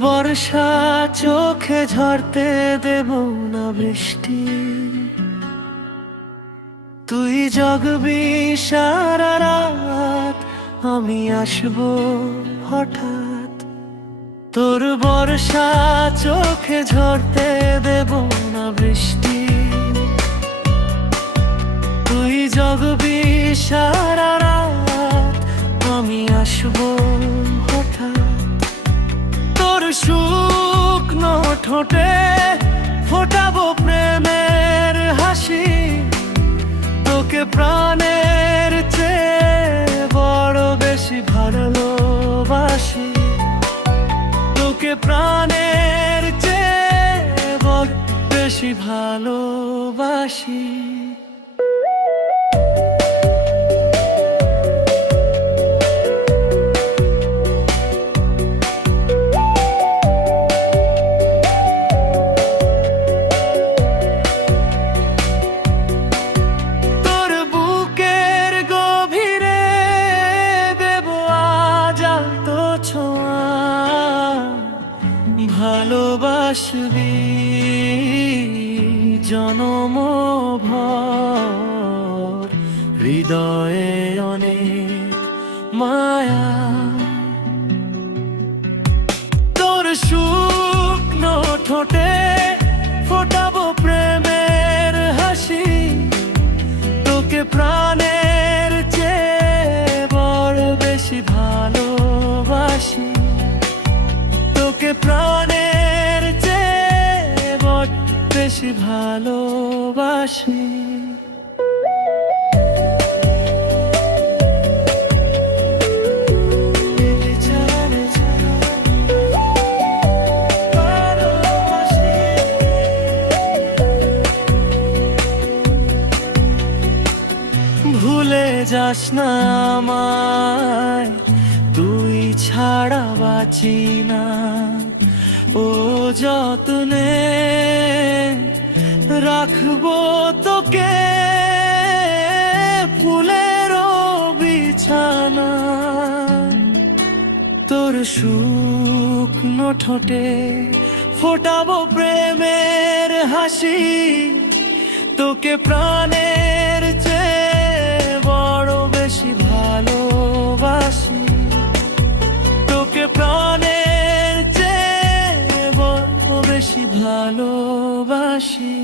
বর্ষা চোখে ঝরতে দেব না বৃষ্টি। তুই জগবি সারা রাত, আমি আসব হঠাৎ। তোর বর্ষা চোখে ঝরতে দেব না বৃষ্টি। তুই জগবি সারা রাত, আমি আসব ঠোঁটে ফোটাবো প্রেমের হাসি। তোকে প্রাণের চেয়ে বড় বেশি ভালোবাসি। তোকে প্রাণের চেয়ে বড় বেশি ভালোবাসি। ভালোবাসবি জনম হৃদয়ে অনেক মায়া। তোর শুকনো ঠোঁটে ফোটাবো প্রেমের হাসি। তোকে প্রাণের চেয়ে বড় বেশি ভালোবাসি। তোকে প্রাণের বেশি ভালোবাসি। ভুলে যাস না আমায় তুই ছাড়া বাঁচি না। ও যত্নে রাখব তোকে ফুলের বিছানা। তোর শুকনো ঠোঁটে ফোটাবো প্রেমের হাসি। তোকে প্রাণের বেশি ভালোবাসি।